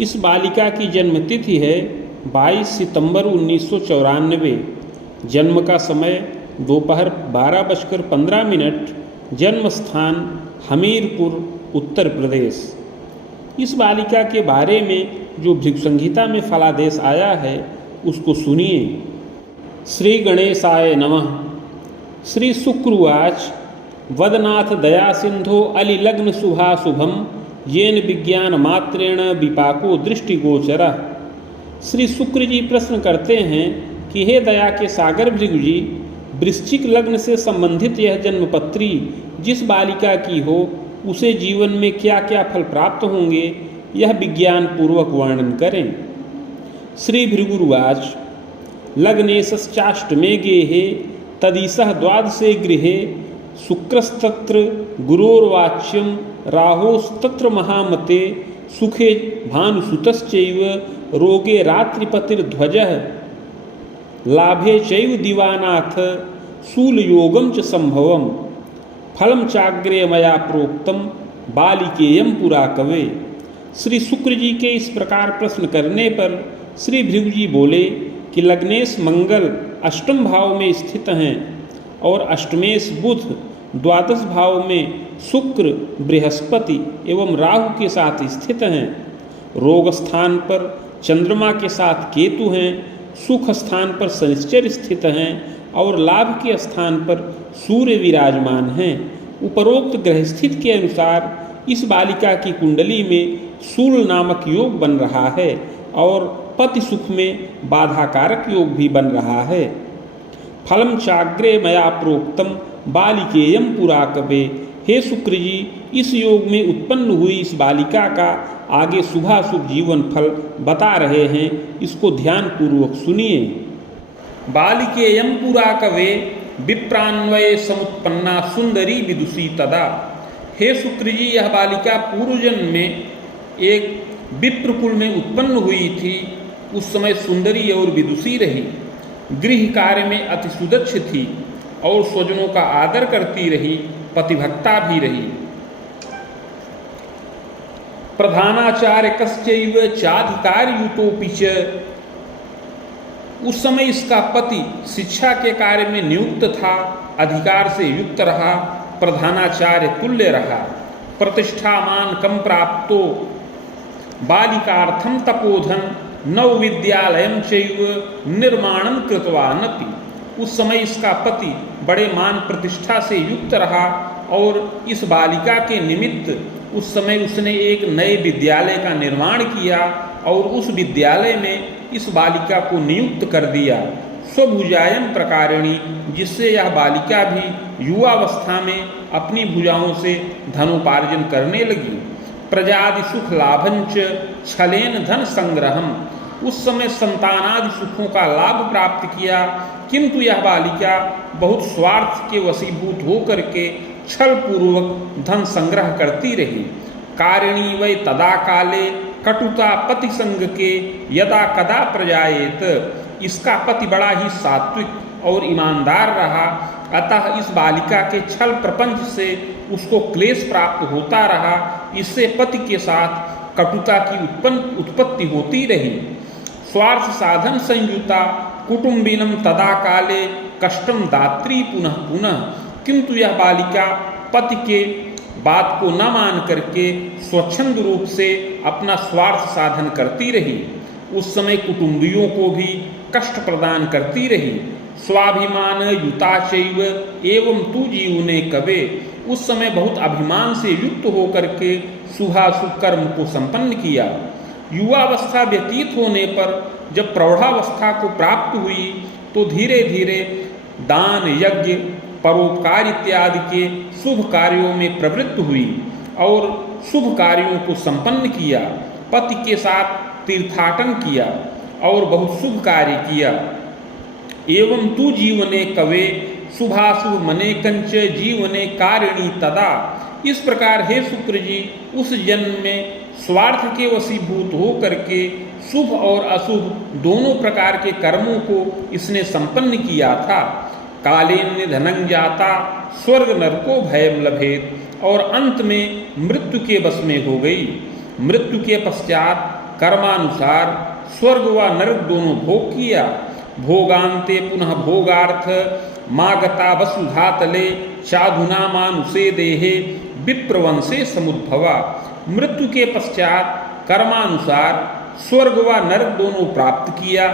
इस बालिका की जन्म तिथि है 22 सितंबर 1994। जन्म का समय दोपहर 12:15। जन्म स्थान हमीरपुर, उत्तर प्रदेश। इस बालिका के बारे में जो भृगु संहिता में फलादेश आया है उसको सुनिए। श्री गणेशाय नमः। श्री शुक्रवाच वदनाथ दया सिंधो अलिलग्न शुभाशुभम येन विज्ञान मात्रेण विपाको दृष्टिगोचरः। श्री शुक्र जी प्रश्न करते हैं कि हे दया के सागर भृगु जी, वृश्चिक लग्न से संबंधित यह जन्मपत्री जिस बालिका की हो उसे जीवन में क्या क्या फल प्राप्त होंगे, यह विज्ञान पूर्वक वर्णन करें। श्री भृगुरुवाच लग्नेशश्चाष्टमे गेहे तदिशः द्वादशे गृहे शुक्रस्तत्र गुरोर्वाच्यं राहोस्तत्र महामते सुखे भानुसुतश्चैव रोगे रात्रिपतिर्ध्वजः लाभे चैव दिवानाथ शूलयोगं च संभवम् फलम चाग्रे मया प्रोक्तम बालिकेयम पुरा कवे। श्री शुक्र जी के इस प्रकार प्रश्न करने पर श्री भृगु जी बोले कि लग्नेश मंगल अष्टम भाव में स्थित हैं और अष्टमेश बुध, द्वादश भाव में शुक्र, बृहस्पति एवं राहु के साथ स्थित हैं। रोग स्थान पर चंद्रमा के साथ केतु हैं, सुख स्थान पर शनिश्चर स्थित हैं और लाभ के स्थान पर सूर्य विराजमान हैं। उपरोक्त ग्रहस्थित के अनुसार इस बालिका की कुंडली में शूल नामक योग बन रहा है और पति सुख में बाधाकारक योग भी बन रहा है। फलम चाग्रे मया प्रोक्तम बालिकेयम पुरा कवे। हे शुक्र जी, इस योग में उत्पन्न हुई इस बालिका का आगे शुभाशुभ जीवन फल बता रहे हैं, इसको ध्यान पूर्वक सुनिए। बालिकेयम पुरा कवे विप्रान्वये समुत्पन्ना सुंदरी विदुषी तदा। हे शुक्र जी, यह बालिका पूर्व जन्म में एक विप्रकुल में उत्पन्न हुई थी। उस समय सुंदरी और विदुषी रही, गृह कार्य में अति सुदक्ष थी और स्वजनों का आदर करती रही, पतिभक्ता भी रही। प्रधानाचार्य कश्चैव चाधिकारयुतोऽपि च। उस समय इसका पति शिक्षा के कार्य में नियुक्त था, अधिकार से युक्त रहा, प्रधानाचार्य तुल्य रहा। प्रतिष्ठामान कम प्राप्तो बालिकार्थम तपोधन नव विद्यालयम चैव निर्माणम कृतवानपि। उस समय इसका पति बड़े मान प्रतिष्ठा से युक्त रहा और इस बालिका के निमित्त उस समय उसने एक नए विद्यालय का निर्माण किया और उस विद्यालय में इस बालिका को नियुक्त कर दिया। स्वभुजायम प्रकारिणी, जिससे यह बालिका भी युवावस्था में अपनी भुजाओं से धनोपार्जन करने लगी। प्रजादि सुख लाभंच छलेन धन संग्रहम। उस समय संतानादि सुखों का लाभ प्राप्त किया, किंतु यह बालिका बहुत स्वार्थ के वशीभूत होकर के छल पूर्वक धन संग्रह करती रही। कारिणी वै तदा काले कटुता पति संग के यदा कदा प्रजायेत। इसका पति बड़ा ही सात्विक और ईमानदार रहा, अतः इस बालिका के छल प्रपंच से उसको क्लेश प्राप्त होता रहा। इससे पति के साथ कटुता की उत्पत्ति होती रही। स्वार्थ साधन संयुता कुटुंबिनम तदा काले कष्टम दात्री पुनः पुनः। किंतु यह बालिका पति के बात को न मान करके स्वच्छंद रूप से अपना स्वार्थ साधन करती रही। उस समय कुटुंबियों को भी कष्ट प्रदान करती रही। स्वाभिमान युता चैव एवं तू जीवने कवे। उस समय बहुत अभिमान से युक्त होकर के शुभाशुभ कर्म को संपन्न किया। युवावस्था व्यतीत होने पर जब प्रौढ़ावस्था को प्राप्त हुई तो धीरे धीरे दान, यज्ञ, परोपकार इत्यादि के शुभ कार्यों में प्रवृत्त हुई और शुभ कार्यों को संपन्न किया। पति के साथ तीर्थाटन किया और बहुत शुभ कार्य किया। एवं तू जीवने कवे शुभाशुभ मने कंच जीवने कारिणी तदा। इस प्रकार हे शुक्र जी, उस जन्म में स्वार्थ के वशीभूत हो करके शुभ और अशुभ दोनों प्रकार के कर्मों को इसने संपन्न किया था। कालेन धनं जाता स्वर्ग नरको भयम लभेत। और अंत में मृत्यु के वश में हो गई। मृत्यु के पश्चात कर्मानुसार स्वर्ग व नरक दोनों भोग किया। भोगांते पुनः भोगार्थ मागता वसुधातले साधुना मानुषे देहे विप्रवंशे समुद्भवा। मृत्यु के पश्चात कर्मानुसार स्वर्ग व नरक दोनों प्राप्त किया।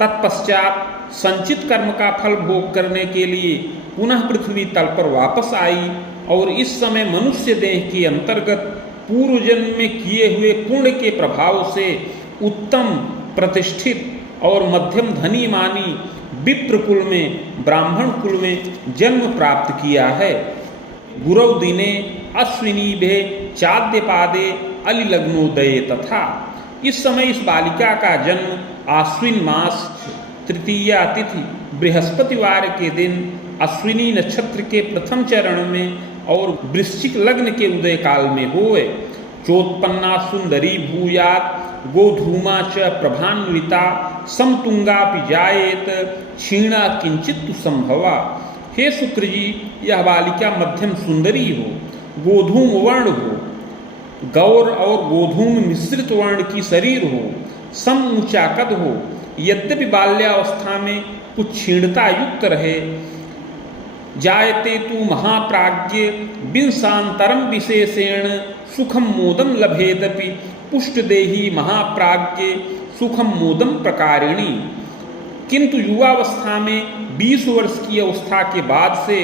तत्पश्चात संचित कर्म का फल भोग करने के लिए पुनः पृथ्वी तल पर वापस आई और इस समय मनुष्य देह के अंतर्गत पूर्व जन्म में किए हुए पुण्य के प्रभाव से उत्तम प्रतिष्ठित और मध्यम धनी मानी विप्र कुल में ब्राह्मण कुल में जन्म प्राप्त किया है। गुरव दिने अश्विनी भे चाद्य पादे अलिलग्नोदये तथा। इस समय इस बालिका का जन्म आश्विन मास तृतीया तिथि बृहस्पतिवार के दिन अश्विनी नक्षत्र के प्रथम चरण में और वृश्चिक लग्न के उदय काल में होए। चोत्पन्ना सुंदरी भूयात गोधूमा च प्रभान्विता समतुंगापि जायेत क्षीणा किंचित संभवा। हे शुक्र जी, यह बालिका मध्यम सुंदरी हो, गोधूम वर्ण हो, गौर और गोधूम मिश्रित वर्ण की शरीर हो, सम ऊंचा कद हो, यद्यपि बाल्यावस्था में कुछ क्षीणता युक्त रहे। जायते तु महाप्राज्ञ बिंसांतरम विशेषेण सुखम मोदम लभेदपि पुष्टदेही महाप्राज्ञ सुखम मोदम प्रकारिणी। किंतु युवावस्था में 20 वर्ष की अवस्था के बाद से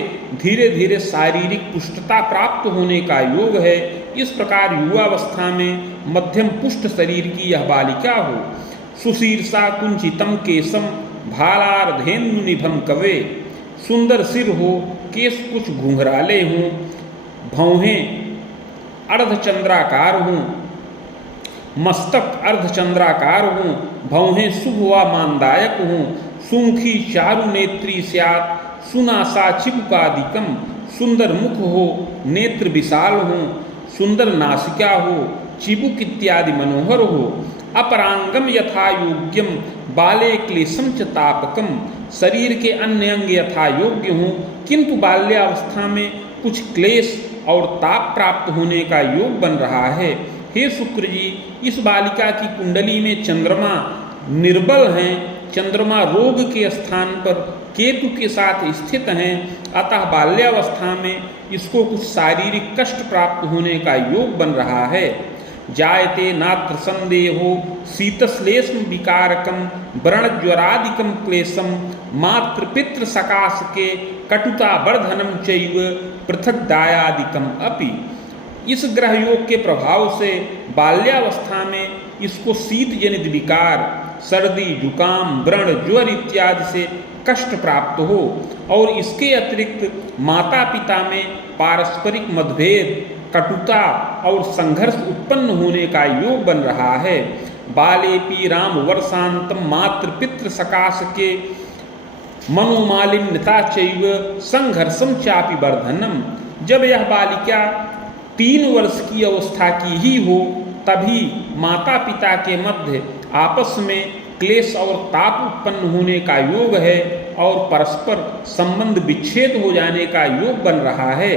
धीरे धीरे शारीरिक पुष्टता प्राप्त होने का योग है। इस प्रकार युवावस्था में मध्यम पुष्ट शरीर की यह बालिका हो। सुशीर्षा कुंचितम केशम भालार्धेन्दु निभम कवे। सुंदर सिर हो, केश कुछ घुंघराले हों, भौहें अर्धचंद्राकार हों, मस्तक अर्धचंद्राकार हों, भौहें शुभ व मानदायक हों, सुमुखी चारु नेत्री स्यात् सुनासा चिबुकादिकम। सुंदर मुख हो, नेत्र विशाल हों, सुंदर नासिका हो, चिबुक इत्यादि मनोहर हो। अपरांगम यथा योग्यम बाले क्लेशम च तापकम। शरीर के अन्य अंग यथा योग्य हों, किंतु बाल्यावस्था में कुछ क्लेश और ताप प्राप्त होने का योग बन रहा है। हे शुक्र जी, इस बालिका की कुंडली में चंद्रमा निर्बल हैं, चंद्रमा रोग के स्थान पर केतु के साथ स्थित हैं, अतः बाल्यावस्था में इसको कुछ शारीरिक कष्ट प्राप्त होने का योग बन रहा है। जायते नात्र संदेहो शीतश्लेष्म विकारकम व्रणज्वरादिकम क्लेशम मातृ पितृ सकाश के कटुता वर्धनम चैव पृथक दायादिकम अपि। इस ग्रह योग के प्रभाव से बाल्यावस्था में इसको शीत जनित विकार, सर्दी, जुकाम, व्रण, ज्वर इत्यादि से कष्ट प्राप्त हो और इसके अतिरिक्त माता पिता में पारस्परिक मतभेद, कटुता और संघर्ष उत्पन्न होने का योग बन रहा है। बालेपी राम वर्षांतम मातृ पितृ सकाश के मनोमालिन्यता चैव संघर्षम चापि वर्धनम। जब यह बालिका 3 वर्ष की अवस्था की ही हो, तभी माता पिता के मध्य आपस में क्लेश और ताप उत्पन्न होने का योग है और परस्पर संबंध विच्छेद हो जाने का योग बन रहा है।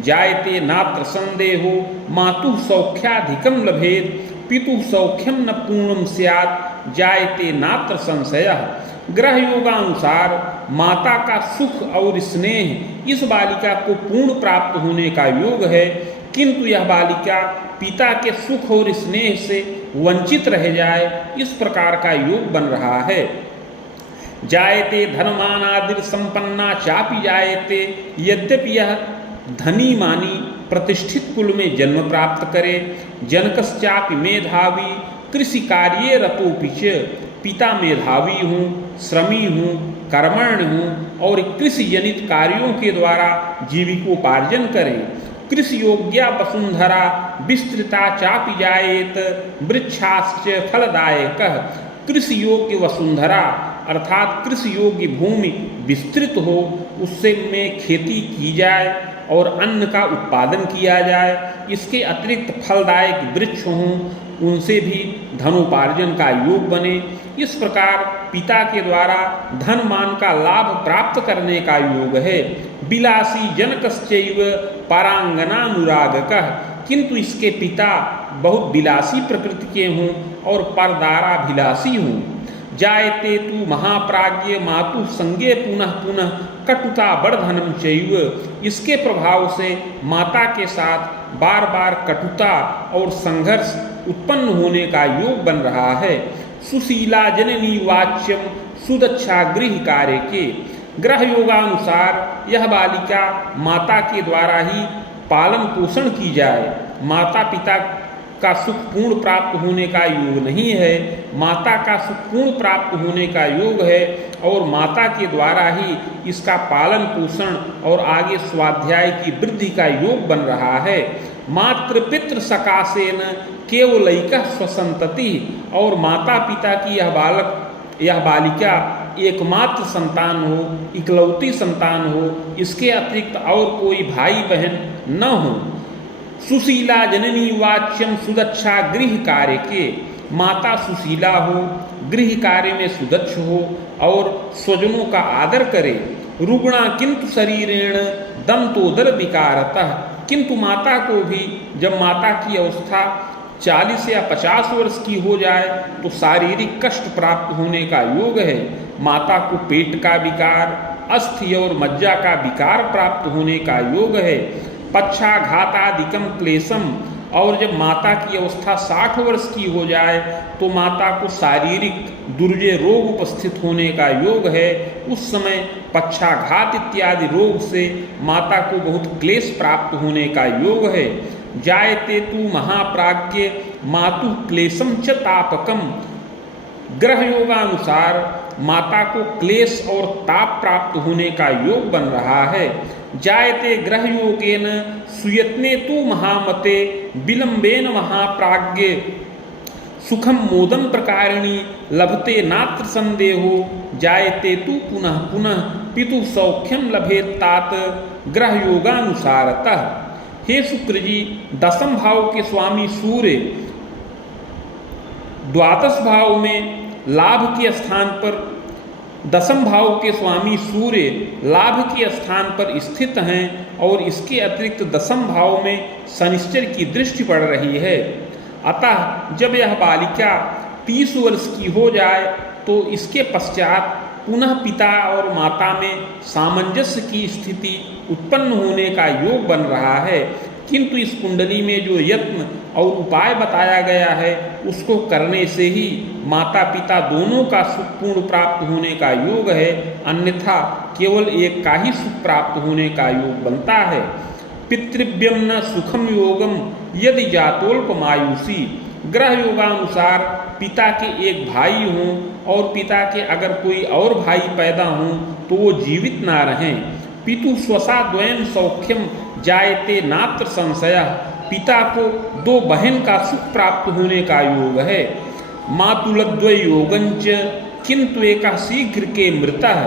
जायते नात्र संदेहो मातुः सौख्याधिकम लभेद पितुः सौख्यम न पूर्णम स्यात् जायते नात्र संशयः। ग्रह योगानुसार माता का सुख और स्नेह इस बालिका को पूर्ण प्राप्त होने का योग है, किंतु यह बालिका पिता के सुख और स्नेह से वंचित रह जाए, इस प्रकार का योग बन रहा है। जायते धनमानादिर संपन्ना चापि जायते। यद्यपि यह धनी मानी प्रतिष्ठित कुल में जन्म प्राप्त करे, जनकश्चापि मेधावी कृषि कार्ये रतोपि च। पिता मेधावी हूँ, श्रमी हूँ, कर्मण्य हूँ और कृषि जनित कार्यों के द्वारा जीविकोपार्जन करें। कृषि योग्या वसुंधरा विस्तृता चापि जायेत वृक्षाश्च फलदायकः। कृषि योग्य वसुंधरा अर्थात कृषि योग्य भूमि विस्तृत हो, उससे में खेती की जाए और अन्न का उत्पादन किया जाए। इसके अतिरिक्त फलदायक वृक्ष हों, उनसे भी धनोपार्जन का योग बने। इस प्रकार पिता के द्वारा धन मान का लाभ प्राप्त करने का योग है। विलासी जनकश्चैव परांगनानुरागकः। किंतु इसके पिता बहुत विलासी प्रकृति के हों और परदाराभिलाषी हूँ। जायते तु महाप्राज्ञ मातु संगे पुनः पुनः कटुता वर्धनम चैव। इसके प्रभाव से माता के साथ बार बार कटुता और संघर्ष उत्पन्न होने का योग बन रहा है। सुशीला जननी वाच्यम सुदच्छा गृह कार्य के। ग्रह योगानुसार यह बालिका माता के द्वारा ही पालन पोषण की जाए। माता पिता का सुख पूर्ण प्राप्त होने का योग नहीं है, माता का सुख पूर्ण प्राप्त होने का योग है और माता के द्वारा ही इसका पालन पोषण और आगे स्वाध्याय की वृद्धि का योग बन रहा है। मातृ पितृ सकाशेन केवलैका स्वसंतति। और माता पिता की यह बालिका एकमात्र संतान हो, इकलौती संतान हो, इसके अतिरिक्त और कोई भाई बहन न हो। सुशीला जननी वाच्यम सुदक्षा गृह कार्य के। माता सुशीला हो, गृह कार्य में सुदक्ष हो और स्वजनों का आदर करे। रुग्णा किंतु शरीरेण दंतोदर विकारतः। किंतु माता को भी जब माता की अवस्था 40 या 50 वर्ष की हो जाए तो शारीरिक कष्ट प्राप्त होने का योग है। माता को पेट का विकार, अस्थि और मज्जा का विकार प्राप्त होने का योग है। पक्षाघातादिकम क्लेशम। और जब माता की अवस्था 60 वर्ष की हो जाए तो माता को शारीरिक दुर्जय रोग उपस्थित होने का योग है। उस समय पक्षाघात इत्यादि रोग से माता को बहुत क्लेश प्राप्त होने का योग है। जायते तु महाप्राज्ञ मातु क्लेशम च तापकम। ग्रह योगानुसार माता को क्लेश और ताप प्राप्त होने का योग बन रहा है। जायते ग्रह योगेन सुयत्ने तु महामते विलंबेन महाप्राज्ञ सुखम मोदन प्रकारिणी लभते नात्र संदेहो। जायते तु पुनः पुनः पितु सौख्यम लभेत तात ग्रह योगानुसारतः। हे शुक्र जी, 10वें भाव के स्वामी सूर्य द्वादश भाव में लाभ के स्थान पर, 10वें भाव के स्वामी सूर्य लाभ के स्थान पर स्थित हैं और इसके अतिरिक्त 10वें भाव में शनिश्चर की दृष्टि पड़ रही है। अतः जब यह बालिका 30 वर्ष की हो जाए तो इसके पश्चात पुनः पिता और माता में सामंजस्य की स्थिति उत्पन्न होने का योग बन रहा है। किंतु इस कुंडली में जो यत्न और उपाय बताया गया है उसको करने से ही माता पिता दोनों का सुख पूर्ण प्राप्त होने का योग है, अन्यथा केवल एक का ही सुख प्राप्त होने का योग बनता है। पितृव्यम न सुखम योगम यदि जातोल्पमायुषी। ग्रह योगानुसार पिता के एक भाई हों और पिता के अगर कोई और भाई पैदा हों तो वो जीवित ना रहें। पितु स्वसा द्वयं सौख्यम जायते नात्र संशय। पिता को 2 बहन का सुख प्राप्त होने का योग है। मातुलद्वय योगंच किंतु एका शीघ्र के मृतः।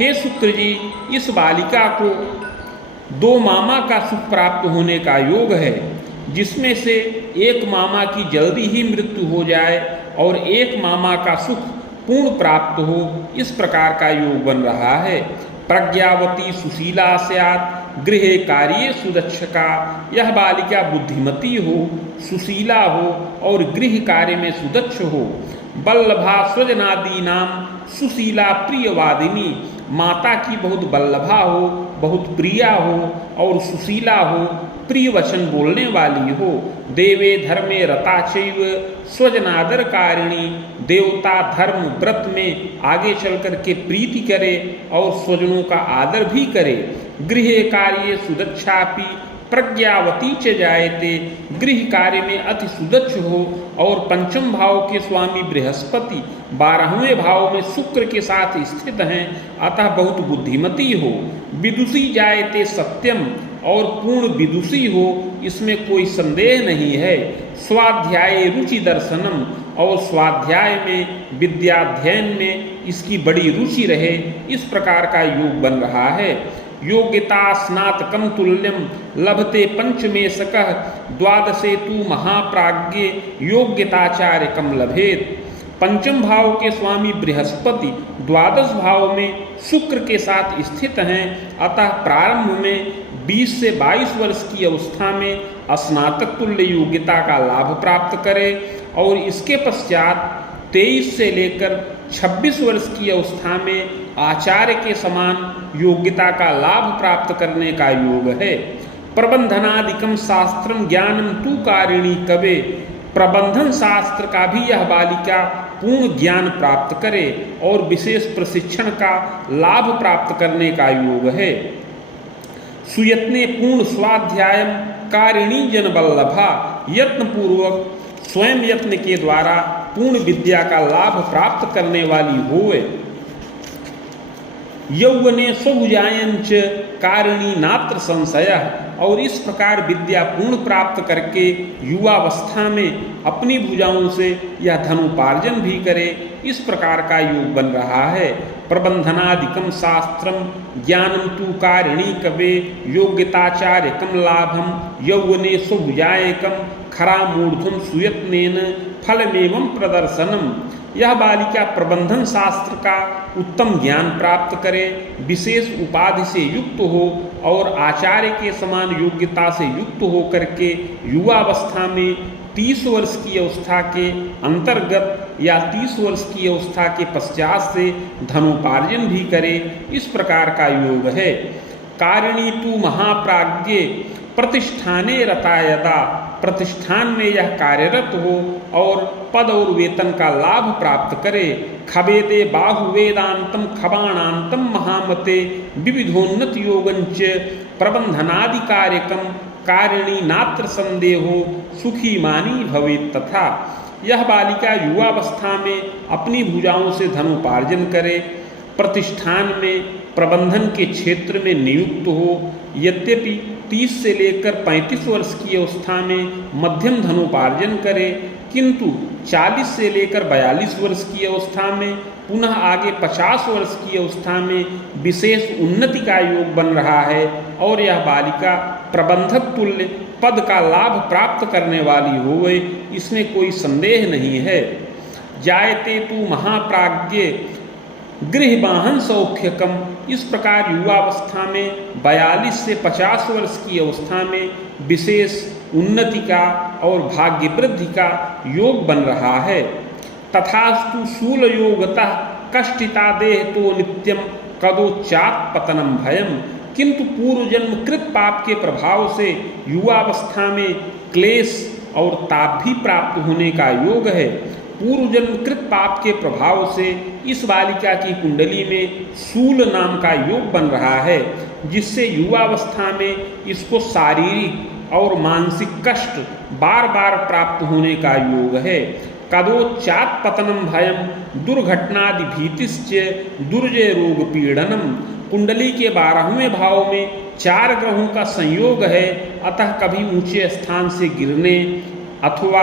हे शुक्र जी, इस बालिका को 2 मामा का सुख प्राप्त होने का योग है, जिसमें से एक मामा की जल्दी ही मृत्यु हो जाए और एक मामा का सुख पूर्ण प्राप्त हो, इस प्रकार का योग बन रहा है। प्रज्ञावती सुशीला स्यात् गृहे कार्ये सुदक्षका। यह बालिका बुद्धिमती हो, सुशीला हो और गृह कार्य में सुदक्ष हो। बल्लभा स्वजनादि नाम सुशीला प्रियवादिनी। माता की बहुत बल्लभा हो, बहुत प्रिया हो और सुशीला हो, प्रिय वचन बोलने वाली हो। देवे धर्मे रता चैव स्वजनादर कारिणी। देवता धर्म व्रत में आगे चल कर के प्रीति करे और स्वजनों का आदर भी करे। गृहे कार्ये सुदक्षापि प्रज्ञावती च जायते। गृह कार्य में अति सुदक्ष हो और 5वें भाव के स्वामी बृहस्पति 12वें भाव में शुक्र के साथ स्थित हैं, अतः बहुत बुद्धिमती हो। विदुषी जायते सत्यम। और पूर्ण विदुषी हो, इसमें कोई संदेह नहीं है। स्वाध्याय रुचि दर्शनम। और स्वाध्याय में, विद्याध्ययन में इसकी बड़ी रुचि रहे, इस प्रकार का योग बन रहा है। योग्यता स्नातकम तुल्यम लभते पंचमेशकः। द्वादशे तु महाप्राज्ञे योग्यताचार्यकम लभेत। 5वें भाव के स्वामी बृहस्पति 12 भाव में शुक्र के साथ स्थित हैं, अतः प्रारंभ में 20 से 22 वर्ष की अवस्था में स्नातक तुल्य योग्यता का लाभ प्राप्त करे और इसके पश्चात 23 से लेकर 26 वर्ष की अवस्था में आचार्य के समान योग्यता का लाभ प्राप्त करने का योग है। प्रबंधनादिकम शास्त्रम ज्ञानम तु कारिणी कवे, प्रबंधन शास्त्र का भी यह बालिका पूर्ण ज्ञान प्राप्त करे और विशेष प्रशिक्षण का लाभ प्राप्त करने का योग है। सुयत्ने पूर्ण स्वाध्यायम कारिणी जनवल्लभा, यत्न पूर्वक स्वयं यत्न के द्वारा पूर्ण विद्या का लाभ प्राप्त करने वाली होवे। यौवने स्वभुजायंच कारिणी नात्र संशय, और इस प्रकार विद्या पूर्ण प्राप्त करके युवावस्था में अपनी भुजाओं से यह धनोपार्जन भी करे, इस प्रकार का योग बन रहा है। प्रबंधनादिकम शास्त्रम ज्ञानम तु कारिणी कवे, योग्यताचार्यकम लाभम यौवने स्वभुजायकम खरामूर्धुम सुयत्नेन फलमेवं प्रदर्शनम। यह बालिका प्रबंधन शास्त्र का उत्तम ज्ञान प्राप्त करे, विशेष उपाधि से युक्त हो और आचार्य के समान योग्यता से युक्त हो करके युवावस्था में 30 वर्ष की अवस्था के अंतर्गत या 30 वर्ष की अवस्था के पश्चात से धनोपार्जन भी करे, इस प्रकार का योग है। कारिणी तु महाप्राज्ञे प्रतिष्ठाने रता यदा, प्रतिष्ठान में यह कार्यरत हो और पद और वेतन का लाभ प्राप्त करे। खबेदे बाहुवेदांतम खबाणांतम महामते विविधोन्नत योगंच प्रबंधनादि कार्यकम कारिणी नात्र संदेहो सुखी मानी भवेत्। तथा यह बालिका युवावस्था में अपनी भुजाओं से धनोपार्जन करे, प्रतिष्ठान में प्रबंधन के क्षेत्र में नियुक्त हो, यद्यपि 30 से लेकर 35 वर्ष की अवस्था में मध्यम धनोपार्जन करे, किंतु 40 से लेकर 42 वर्ष की अवस्था में पुनः आगे 50 वर्ष की अवस्था में विशेष उन्नति का योग बन रहा है और यह बालिका प्रबंधक तुल्य पद का लाभ प्राप्त करने वाली होवे, इसमें कोई संदेह नहीं है। जायते तु महाप्राज्ञे गृहवाहन सौख्यकम, इस प्रकार युवावस्था में 42 से 50 वर्ष की अवस्था में विशेष उन्नति का और भाग्य वृद्धि का योग बन रहा है। तथास्तु शूल योगतः कष्टिता देह तो नित्यम कदोचात पतनम भयम, किंतु पूर्व जन्म कृत पाप के प्रभाव से युवावस्था में क्लेश और ताप भी प्राप्त होने का योग है। पूर्व जन्म कृत पाप के प्रभाव से इस बालिका की कुंडली में शूल नाम का योग बन रहा है, जिससे युवावस्था में इसको शारीरिक और मानसिक कष्ट बार बार प्राप्त होने का योग है। कदोचात पतनम भयम दुर्घटनादि भीतिश्च दुर्जय रोग पीड़नम, कुंडली के 12वें भाव में 4 ग्रहों का संयोग है, अतः कभी ऊंचे स्थान से गिरने अथवा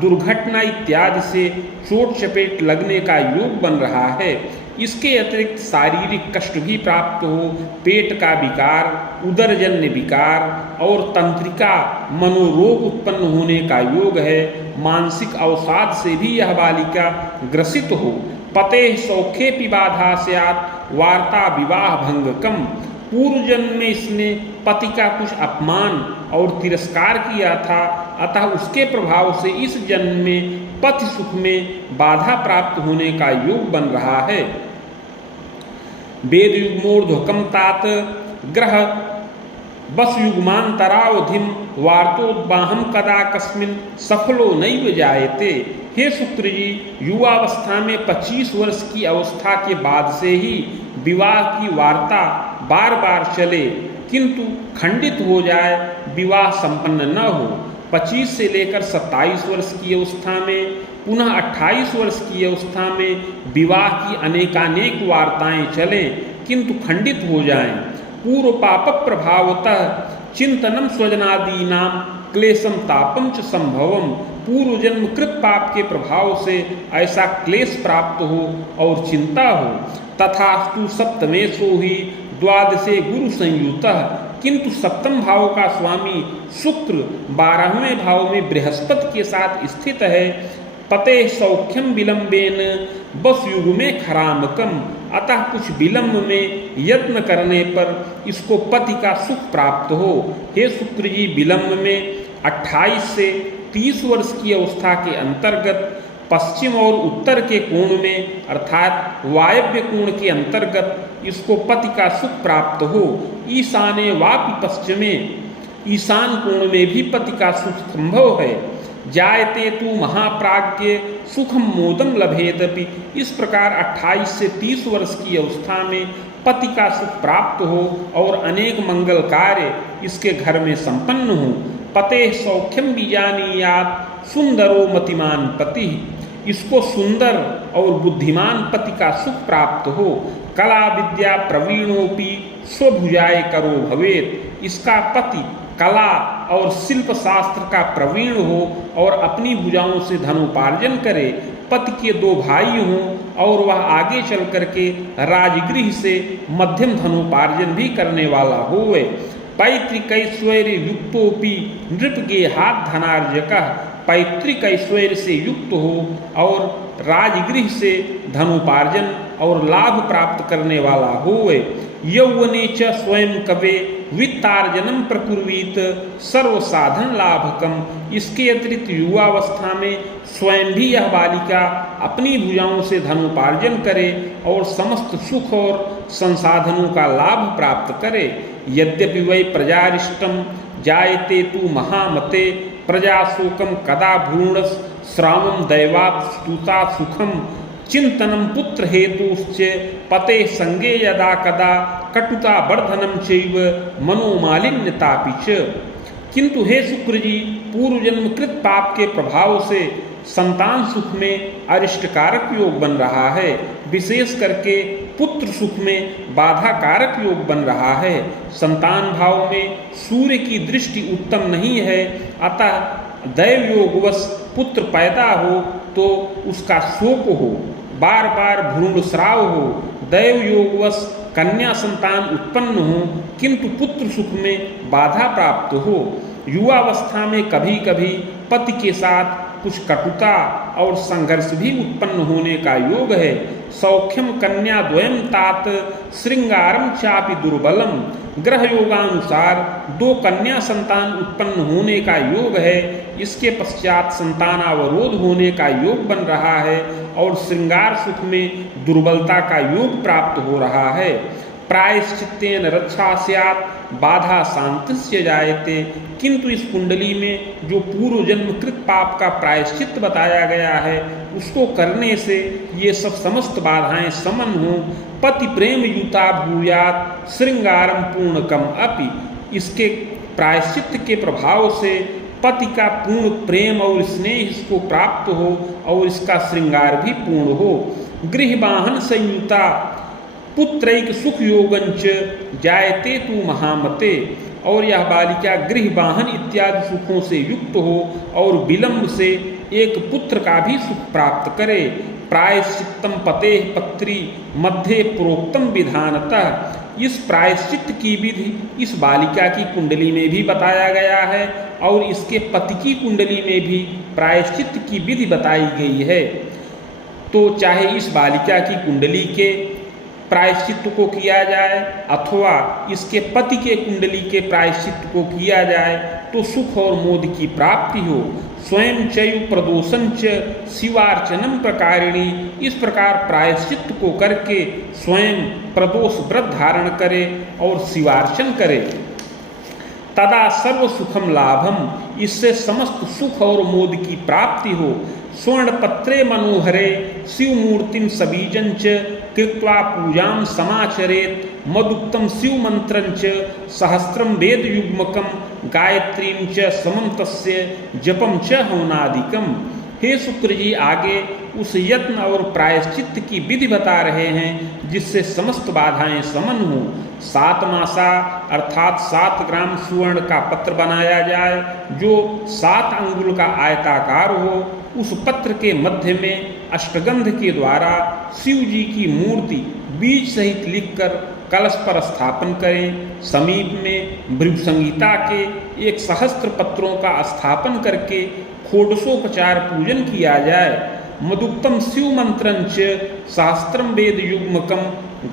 दुर्घटना इत्यादि से चोट चपेट लगने का योग बन रहा है। इसके अतिरिक्त शारीरिक कष्ट भी प्राप्त हो, पेट का विकार, उदरजन्य विकार और तंत्रिका मनोरोग उत्पन्न होने का योग है। मानसिक अवसाद से भी यह बालिका ग्रसित हो। पते सौखे पिबाधा स्यात् वार्ता विवाह भंगकम, पूर्व जन्म में इसने पति का कुछ अपमान और तिरस्कार किया था, अतः उसके प्रभाव से इस जन्म में पति सुख में बाधा प्राप्त होने का योग बन रहा है। वेद युग्मोर्ध्वकम तात ग्रह बस युग्मांतरावधिम वार्तोद्वाहम कदा कस्मिन सफलो नैव जायते। हे शुक्र जी, युवावस्था में 25 वर्ष की अवस्था के बाद से ही विवाह की वार्ता बार बार चले, किंतु खंडित हो जाए, विवाह संपन्न न हो। 25 से लेकर 27 वर्ष की अवस्था में पुनः 28 वर्ष की अवस्था में विवाह की अनेकानेक वार्ताएं चलें, किंतु खंडित हो जाएं। पूर्व पाप प्रभावतः चिंतनम स्वजनादीनां क्लेशम तापम च संभवम, पूर्व जन्म कृत पाप के प्रभाव से ऐसा क्लेश प्राप्त हो और चिंता हो। तथास्तु सप्तमेशो ही द्वादशे गुरु संयुतः, किंतु सप्तम भाव का स्वामी शुक्र 12वें भाव में बृहस्पति के साथ स्थित है। पते सौख्यम विलंबेन बस युग में खरामकम, अतः कुछ विलंब में यत्न करने पर इसको पति का सुख प्राप्त हो। हे शुक्र जी, विलंब में 28 से 30 वर्ष की अवस्था के अंतर्गत पश्चिम और उत्तर के कोण में अर्थात वायव्य कोण के अंतर्गत इसको पति का सुख प्राप्त हो। ईशाने वापि पश्चिमे, ईशान कोण में भी पति का सुख संभव है। जायते तु महाप्राज्ञ सुखम मोदम लभेदपि, इस प्रकार 28 से 30 वर्ष की अवस्था में पति का सुख प्राप्त हो और अनेक मंगल कार्य इसके घर में संपन्न हो। पते सौख्यम बीजानीयात सुंदरो मतिमान पति, इसको सुंदर और बुद्धिमान पति का सुख प्राप्त हो। कला विद्या प्रवीणोपि स्वभुजाय करो भवेत, इसका पति कला और शिल्प शास्त्र का प्रवीण हो और अपनी भुजाओं से धनोपार्जन करे। पति के 2 भाई हों और वह आगे चल करके राजगृह से मध्यम धनोपार्जन भी करने वाला होवे। पैतृक ऐश्वर्य युक्तोपि नृप गेहात धनार्जकः, पैतृक ऐश्वर्य से युक्त हो और राजगृह से धनोपार्जन और लाभ प्राप्त करने वाला होवे। यौवने च स्वयं कवे वित्तार्जनम प्रकुर्वीत सर्व साधन लाभकम, इसके अतिरिक्त युवावस्था में स्वयं भी यह बालिका अपनी भुजाओं से धनोपार्जन करे और समस्त सुख और संसाधनों का लाभ प्राप्त करे। यद्यपि वै प्रजारिष्टम जायते तु महामते प्रजाशोकम कदा भ्रूणस श्रावम दैवात् स्तुता सुखम चिंतनम पुत्र हेतुश्च पते संगे यदा कदा कटुता वर्धनम चैव मनोमालिन्यतापि च। किंतु हे शुक्र जी, पूर्व जन्म कृत पाप के प्रभाव से संतान सुख में अरिष्टकारक योग बन रहा है, विशेष करके पुत्र सुख में बाधा कारक योग बन रहा है। संतान भाव में सूर्य की दृष्टि उत्तम नहीं है, अतः दैव योगवश पुत्र पैदा हो तो उसका शोक हो, बार बार भ्रूण स्राव हो। दैव योगवश कन्या संतान उत्पन्न हो किंतु पुत्र सुख में बाधा प्राप्त हो। युवावस्था में कभी कभी पति के साथ कुछ कटुता और संघर्ष भी उत्पन्न होने का योग है। सौख्यम कन्या द्वयम तात श्रृंगारम चापि दुर्बलम, ग्रह योगानुसार 2 कन्या संतान उत्पन्न होने का योग है। इसके पश्चात संतानावरोध होने का योग बन रहा है और श्रृंगार सुख में दुर्बलता का योग प्राप्त हो रहा है। प्रायश्चित्तेन रक्षा स्यात् बाधा शांतिस्य जायते, किंतु इस कुंडली में जो पूर्व जन्म कृत पाप का प्रायश्चित बताया गया है उसको करने से ये सब समस्त बाधाएं समन हों। पति प्रेम युता भूयात् श्रृंगारम पूर्णकम अपि, इसके प्रायश्चित के प्रभाव से पति का पूर्ण प्रेम और स्नेह इसको प्राप्त हो और इसका श्रृंगार भी पूर्ण हो। गृह वाहन संयुता पुत्रैक सुख योगंच जायते तु महामते, और यह बालिका गृह वाहन इत्यादि सुखों से युक्त हो और विलंब से एक पुत्र का भी सुख प्राप्त करे। प्रायश्चित्तम पते पत्री मध्य प्रोक्तम विधानतः, इस प्रायश्चित की विधि इस बालिका की कुंडली में भी बताया गया है और इसके पति की कुंडली में भी प्रायश्चित की विधि बताई गई है। तो चाहे इस बालिका की कुंडली के प्रायश्चित को किया जाए अथवा इसके पति के कुंडली के प्रायश्चित को किया जाए तो सुख और मोद की प्राप्ति हो। स्वयं चयु प्रदोषं च शिवार्चनम प्रकारिणी, इस प्रकार प्रायश्चित को करके स्वयं प्रदोष व्रत धारण करे और शिवार्चन करे। तदा सर्व सुखम लाभम, इससे समस्त सुख और मोद की प्राप्ति हो। स्वर्ण पत्रे मनोहरे शिवमूर्तिम सबीजंच कृत्वा पूजां समाचरेत मदुक्तम शिव मंत्रंच सहस्त्रम वेद युग्मकम गायत्रीं च समं तस्य जपम च हवनादिकम। हे शुक्र जी, आगे उस यत्न और प्रायश्चित की विधि बता रहे हैं जिससे समस्त बाधाएं समन हो। 7 मासा अर्थात 7 ग्राम सुवर्ण का पत्र बनाया जाए जो 7 अंगुल का आयताकार हो। उस पत्र के मध्य में अष्टगंध के द्वारा शिव जी की मूर्ति बीज सहित लिखकर कलश पर स्थापन करें। समीप में भृगुसंहिता के 1 सहस्त्र पत्रों का स्थापन करके षोडशोपचार पूजन किया जाए। मदुक्तम शिव मंत्रंच सहस्त्रम वेद युग्मकम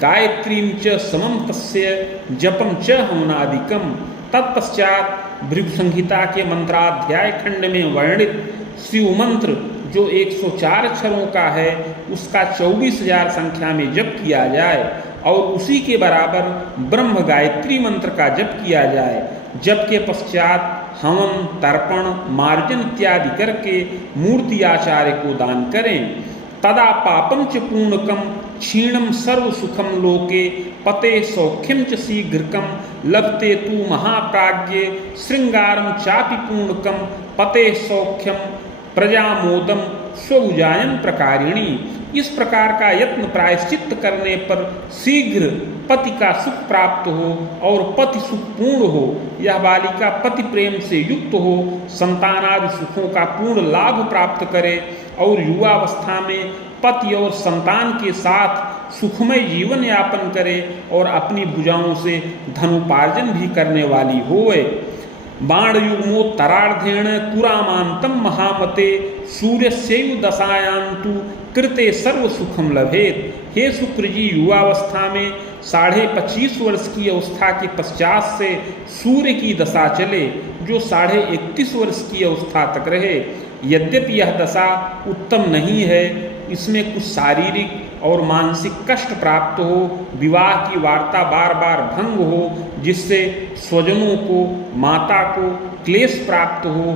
गायत्रीं च समं तस्य जपम च हवनादिकम। तत्पश्चात भृगु संहिता के मंत्राध्याय खंड में वर्णित शिव मंत्र जो 104 अक्षरों का है उसका 24,000 संख्या में जप किया जाए और उसी के बराबर ब्रह्म गायत्री मंत्र का जप किया जाए। जप के पश्चात हवन, तर्पण, मार्जन इत्यादि करके मूर्ति आचार्य को दान करें। तदा पापम च पूर्णकम क्षीणम सर्व सुखम लोके पते सौख्यम च शीघ्रकम लभते तु महाप्राज्ञे श्रृंगारम चापि पूर्णकम पते सौख्यम प्रजामोदम स्वउजायन प्रकारिणी। इस प्रकार का यत्न प्रायश्चित्त करने पर शीघ्र पति का सुख प्राप्त हो और पति सुख पूर्ण हो। यह बालिका पति प्रेम से युक्त हो, संतानादि सुखों का पूर्ण लाभ प्राप्त करे और युवावस्था में पति और संतान के साथ सुखमय जीवन यापन करे और अपनी भुजाओं से धनोपार्जन भी करने वाली होए। बाणयुग्मोत्तरार्धेण कुरामान्तं महामते सूर्यस्यैव दशायान्तु कृते सर्व सुखम लभेत। हे शुक्र जी, युवावस्था में 25.5 वर्ष की अवस्था के पश्चात से सूर्य की दशा चले जो 31.5 वर्ष की अवस्था तक रहे। यद्यपि यह दशा उत्तम नहीं है, इसमें कुछ शारीरिक और मानसिक कष्ट प्राप्त हो, विवाह की वार्ता बार बार भंग हो जिससे स्वजनों को, माता को क्लेश प्राप्त हो,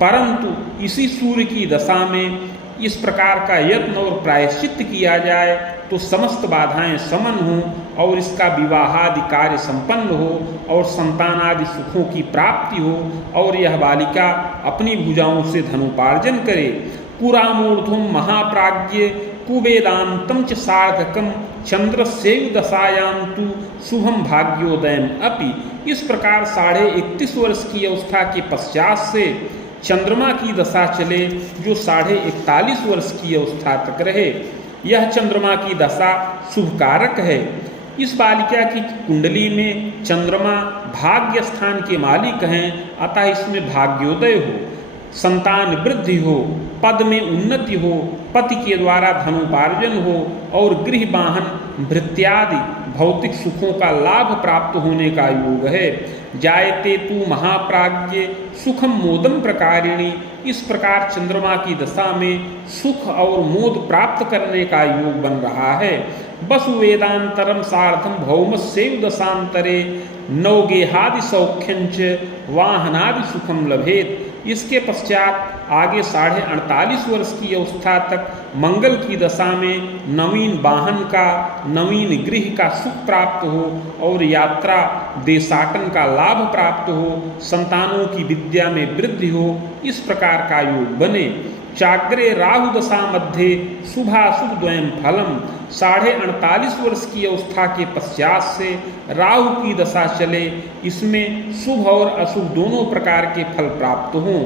परंतु इसी सूर्य की दशा में इस प्रकार का यत्न और प्रायश्चित्त किया जाए तो समस्त बाधाएं समन हों और इसका विवाहादि कार्य संपन्न हो और संतानादि सुखों की प्राप्ति हो और यह बालिका अपनी भुजाओं से धनोपार्जन करे। पुरामूर्ध्वं महाप्राज्ञे कुवेदान्तं च सार्धकं चंद्रस्यैव दशायान्तु शुभम भाग्योदयम अपि। इस प्रकार 31.5 वर्ष की अवस्था के पश्चात से चंद्रमा की दशा चले जो 41 वर्ष की अवस्था तक रहे। यह चंद्रमा की दशा शुभकारक है। इस बालिका की कुंडली में चंद्रमा भाग्य स्थान के मालिक हैं, अतः इसमें भाग्योदय हो, संतान वृद्धि हो, पद में उन्नति हो, पति के द्वारा धनोपार्जन हो और गृह वाहन भृत्यादि भौतिक सुखों का लाभ प्राप्त होने का योग है। जायते तु महाप्राज्ञे सुखम मोदम प्रकारिणी। इस प्रकार चंद्रमा की दशा में सुख और मोद प्राप्त करने का योग बन रहा है। वसु वेदांतरम सार्धम भौमस्यैव दशांतरे नवगेहादि सौख्यंच वाहनादि सुखम लभेत। इसके पश्चात आगे 48 वर्ष की अवस्था तक मंगल की दशा में नवीन वाहन का, नवीन गृह का सुख प्राप्त हो और यात्रा देशाटन का लाभ प्राप्त हो, संतानों की विद्या में वृद्धि हो, इस प्रकार का योग बने। चाग्रे राहु दशा मध्य शुभाशुभ द्वयम फलम। 48 वर्ष की अवस्था के पश्चात से राहु की दशा चले, इसमें शुभ और अशुभ दोनों प्रकार के फल प्राप्त हों।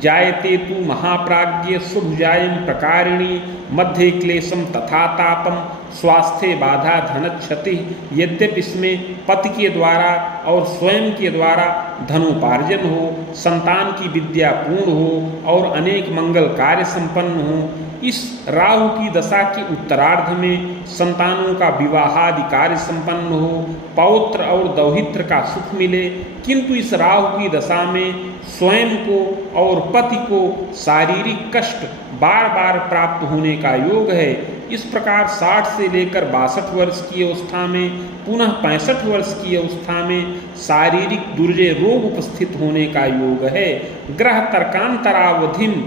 जायते तु महाप्राज्ञे शुभजायम प्रकारिणी मध्य क्लेशम तथा तापम स्वास्थ्य बाधा धन क्षति। यद्यपि इसमें पति के द्वारा और स्वयं के द्वारा धनोपार्जन हो, संतान की विद्या पूर्ण हो और अनेक मंगल कार्य संपन्न हो। इस राहु की दशा के उत्तरार्ध में संतानों का विवाहादि कार्य संपन्न हो, पौत्र और दौहित्र का सुख मिले, किंतु इस राहु की दशा में स्वयं को और पति को शारीरिक कष्ट बार बार प्राप्त होने का योग है। इस प्रकार 60 से लेकर 62 वर्ष की अवस्था में पुनः 65 वर्ष की अवस्था में शारीरिक दुर्जय रोग उपस्थित होने का योग है। ग्रह तर्कांतरावधिम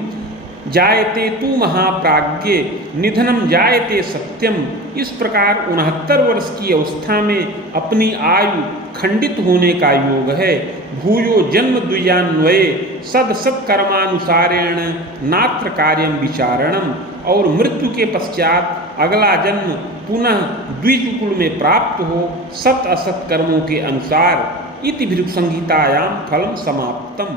जायते तु महाप्राज्ञे निधनम जायते सत्यम। इस प्रकार 69 वर्ष की अवस्था में अपनी आयु खंडित होने का योग है। भूयो जन्म द्विजान्वये सद सत्कर्मानुसारेण नात्र कार्यम विचारणम। और मृत्यु के पश्चात अगला जन्म पुनः द्विजकुल में प्राप्त हो सत असत कर्मों के अनुसार। इति भृगु संहितायां फलम समाप्तम।